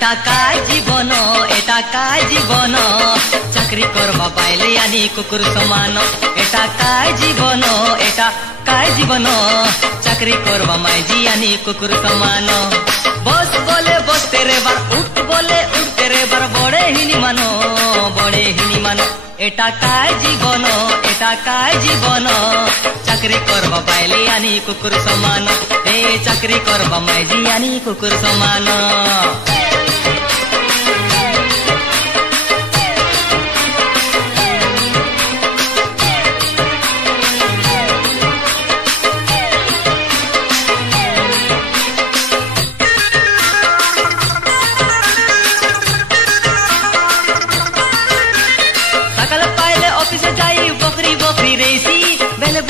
এটা কাই জীবন এটা কাই জীবন চাকরি করবা পাইলে আনি কুকুর সমান এটা কাই জীবন এটা কাই জীবন চাকরি করবা মাইজি আনি কুকুর সমান বস বলে বসতে রে বার উঠ বলে উঠতে রে বার বড়ে হিনি মানো এটা কাই জীবন এটা কাই জীবন চাকরি করবা পাইলে আনি কুকুর সমান এ চাকরি করবা মাইজি আনি কুকুর সমান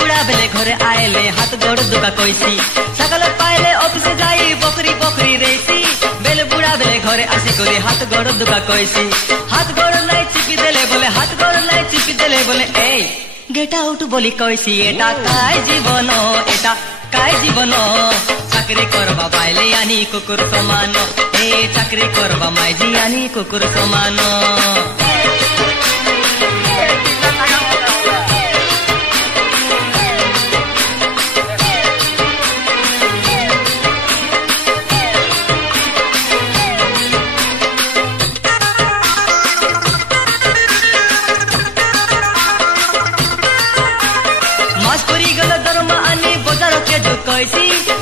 बुढ़ा बेले घरे आएले हाथ गोड़ दुका कोईसी सकाल पाइले ऑफिसे जाई बकरी बकरी रेसी बेले बुढ़ा बेले घरे आसी कोली हाथ गोड़ दुका कोईसी हाथ गोड़ लाई चिपी देले बोले हाथ गोड़ लाई चिपी देले बोले ए गेट आउट बोली कोईसी एटा काय जीवन एटा काय जीवन चाकरी करबा पाइले आनी कुकुर समान ए चाकरी करबा माइजी आनी कुकुर समान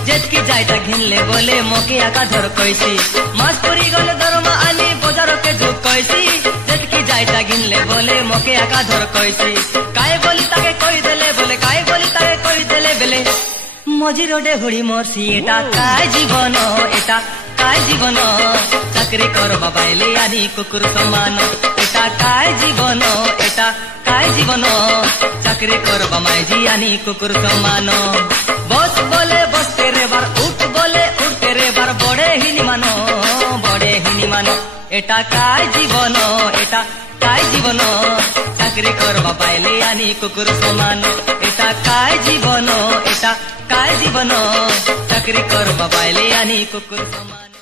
जेतकी जायता घिनले बोले मोके आका धर कैसी मस्तूरी गले दरमा आनी बजार के झुक कैसी जेतकी जायता घिनले बोले मोके आका धर कैसी काय बोली ताके कहि देले बोले काय बोली ताके कहि देले बेले मजी रोडे हुड़ी मोरसी एटा काय जीवन एटा काय जीवन चाकरी करबा पाइले आनी कुकुर समान एटा काय जीवन एटा काय जीवन चाकरी करबा माइजी आनी कुकुर समान बस बोले बसते रे बार उठ बोले उठते रे बार बड़े हिनी मानो एटा काय जीवन एटा काय जीवन चाकरी करबा पाइले आनी कुकुर समान एटा काय जीवन एटा काय जीवन चाकरी करबा पाइले आनी कुकुर समान।